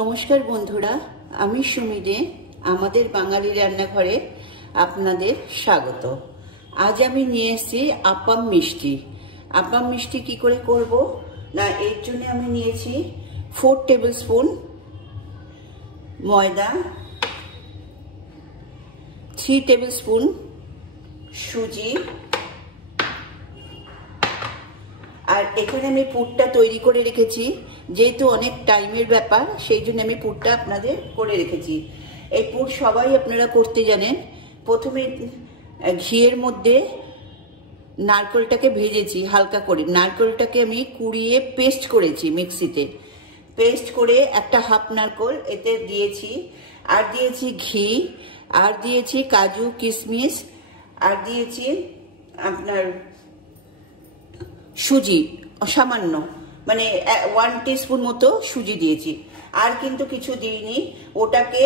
নমস্কার বন্ধুরা, আমি সুমি দে। আমাদের বাঙালি রান্নাঘরে আপনাদের স্বাগত। আজ আমি নিয়ে এসেছি আপাম মিষ্টি। আপাম মিষ্টি কি করে করব না, এর জন্য আমি নিয়েছি 4 টেবিল স্পুন ময়দা, 3 টেবিল স্পুন সুজি, আর এখানে আমি পুরটা তৈরি করে রেখেছি। যেহেতু অনেক টাইমের ব্যাপার, সেই জন্য আমি পুরটা আপনাদের করে রেখেছি। এই পুর সবাই আপনারা করতে জানেন। প্রথমে ঘিয়ের মধ্যে নারকেলটাকে ভেজেছি হালকা করে। নারকেলটাকে আমি কুড়িয়ে পেস্ট করেছি মিক্সিতে। পেস্ট করে একটা হাফ নারকেল এতে দিয়েছি, আর দিয়েছি ঘি, আর দিয়েছি কাজু কিশমিশ, আর দিয়েছি আপনার সুজি সামান্য, মানে 1 টিস্পুন মতো সুজি দিয়েছি। আর কিন্তু কিছু দিইনি। ওটাকে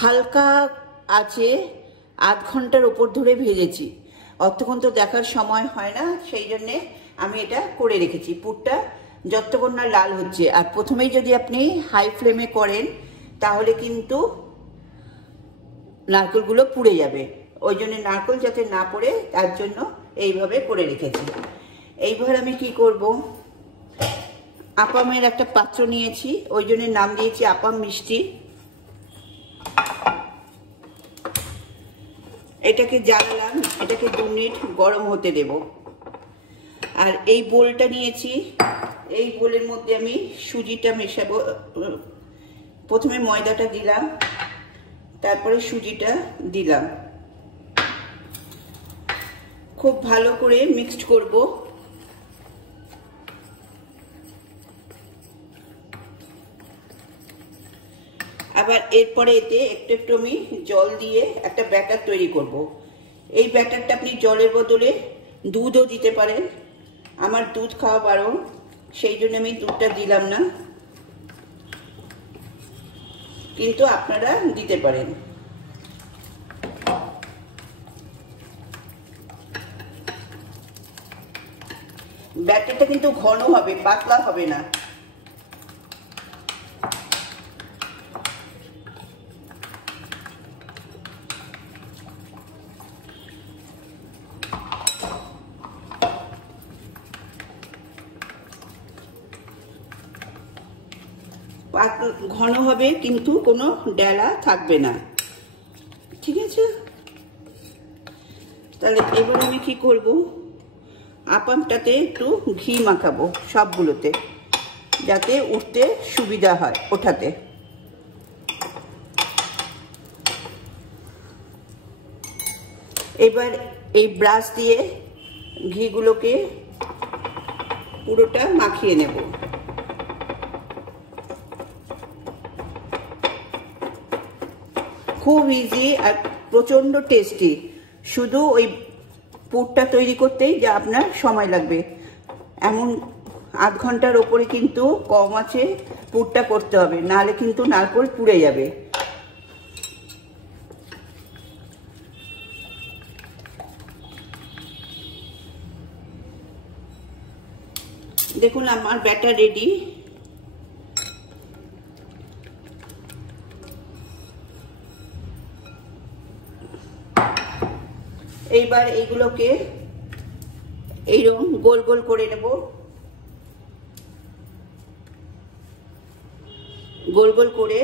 হালকা আছে আধ ঘন্টার ওপর ধরে ভেজেছি। অতক্ষণ তো দেখার সময় হয় না, সেই জন্যে আমি এটা করে রেখেছি। পুরটা যতক্ষণ না লাল হচ্ছে, আর প্রথমেই যদি আপনি হাই ফ্লেমে করেন তাহলে কিন্তু নারকেলগুলো পুড়ে যাবে। ওই জন্য নারকেল যাতে না পড়ে তার জন্য এইভাবে করে রেখেছি। এইবার আমি কি করব, আপামের একটা পাত্র নিয়েছি, ওই জন্য নাম দিয়েছি আপাম মিষ্টি। এটাকে জ্বালালাম, এটাকে 2 মিনিট গরম হতে দেব। আর এই বোলটা নিয়েছি, এই বোলের মধ্যে আমি সুজিটা মেশাবো। প্রথমে ময়দাটা দিলাম, তারপরে সুজিটা দিলাম। খুব ভালো করে মিক্সড করব। আবার এরপরে এতে একটু একটু আমি জল দিয়ে একটা ব্যাটার তৈরি করব। এই ব্যাটারটা আপনি জলের বদলে দুধও দিতে পারেন। আমার দুধ খাওয়া বারণ, সেই জন্য আমি দুধটা দিলাম না, কিন্তু আপনারা দিতে পারেন। ব্যাটারটা কিন্তু ঘন হবে, পাতলা হবে না। ঘন হবে কিন্তু কোনো ডেলা থাকবে না, ঠিক আছে? তাহলে এবার আমি কি করব, আপামটাতে একটু ঘি মাখাবো সবগুলোতে, যাতে উঠতে সুবিধা হয় ওঠাতে। এবার এই ব্রাশ দিয়ে ঘিগুলোকে পুরোটা মাখিয়ে নেব। খুব ইজি আর প্রচণ্ড টেস্টি। শুধু ওই পুরটা তৈরি করতেই যা আপনার সময় লাগবে, এমন আধ ঘন্টার ওপরে কিন্তু কম আছে পুরটা করতে হবে, নাহলে কিন্তু নারকেল পুড়ে যাবে। দেখুন আমার ব্যাটার রেডি। এইবার এইগুলোকে এইরকম গোল গোল করে নেব, গোল গোল করে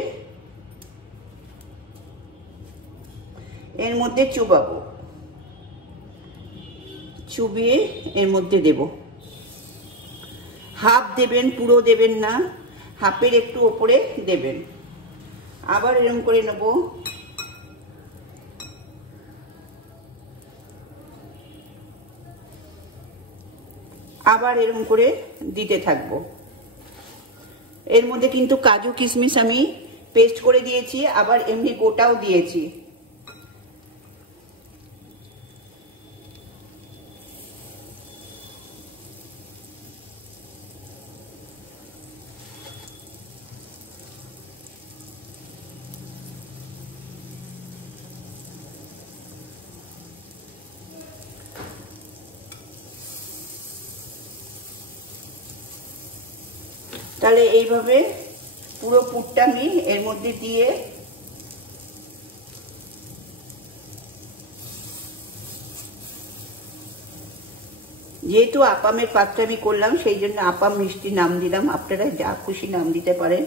এর মধ্যে চুবাবো, চুবিয়ে এর মধ্যে দেব। হাফ দেবেন, পুরো দেবেন না, হাফের একটু ওপরে দেবেন। আবার এরকম করে নেব, আবার এরকম করে দিতে থাকবো। এর মধ্যে কিন্তু কাজু কিশমিশ আমি পেস্ট করে দিয়েছি, আবার এমনি গোটাও দিয়েছি। তাহলে এইভাবে পুরো পুরটা আমি এর মধ্যে দিয়ে যেহেতু আপামের পাত্রে আমি করলাম সেই জন্য আপাম মিষ্টি নাম দিলাম। আপনারা যা খুশি নাম দিতে পারেন,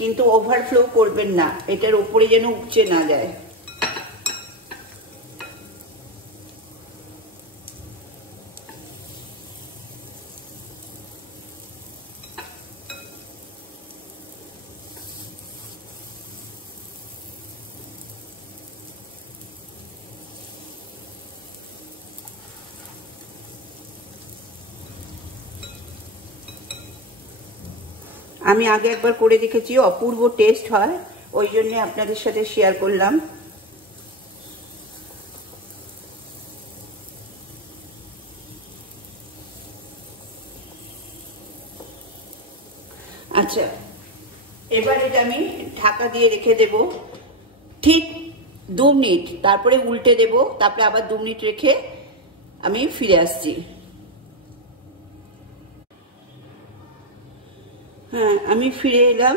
কিন্তু ওভারফ্লো করবেন না, এটার উপরে যেন উপচে না যায়। আমি আগে একবার করে দেখেছি, অপূর্ব টেস্ট হয়, ওই জন্য আপনাদের সাথে শেয়ার করলাম। আচ্ছা, এবার এটা আমি ঢাকা দিয়ে রেখে দেব ঠিক 2 মিনিট, তারপরে উল্টে দেব, তারপরে আবার 2 মিনিট রেখে আমি ফিরে আসছি। হ্যাঁ, আমি ফিরে এলাম।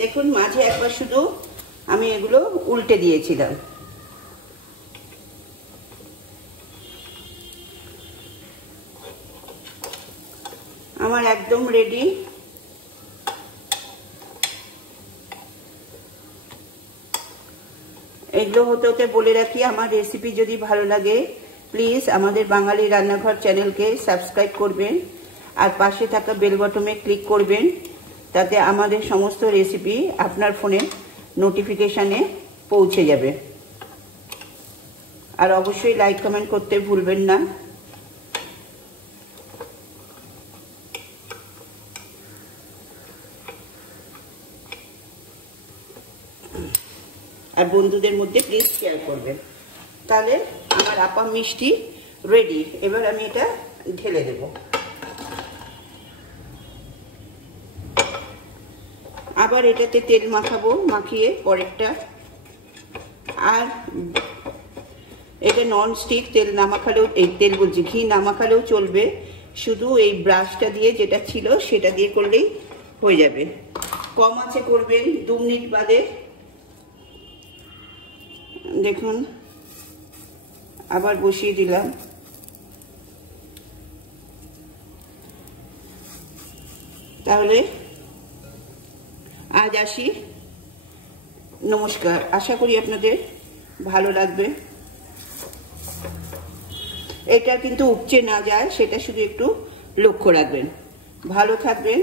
দেখুন মাঝে একবার শুধু আমি এগুলো উল্টে দিয়েছিলাম। আমার একদম রেডি। এগুলো হতে হতে বলে রাখি, আমার রেসিপি যদি ভালো লাগে প্লিজ আমাদের বাঙালি রান্নাঘর চ্যানেলকে সাবস্ক্রাইব করবেন আর পাশে থাকা বেল বটনে ক্লিক করবেন, তাতে আমাদের সমস্ত রেসিপি আপনার ফোনে নোটিফিকেশানে পৌঁছে যাবে। আর অবশ্যই লাইক কমেন্ট করতে ভুলবেন না। আর বন্ধুদের মধ্যে প্লিজ শেয়ার করবেন। তাহলে আমার আপাম মিষ্টি রেডি। এবার আমি এটা ঢেলে দেব। আবার এটাতে তেল মাখাবো, মাখিয়ে পরেরটা। আর এটা নন স্টিক, তেল না মাখালেও, এই তেল বলছি ঘি না মাখালেও চলবে, শুধু এই ব্রাশটা দিয়ে যেটা ছিল সেটা দিয়ে করলেই হয়ে যাবে। কম আঁচে করবেন, 2 মিনিট বাদে। দেখুন আবার বসিয়ে দিলাম। তাহলে আজ আসি, নমস্কার। আশা করি আপনাদের ভালো লাগবে। এটা কিন্তু উপচে না যায় সেটা শুধু একটু লক্ষ্য রাখবেন। ভালো থাকবেন।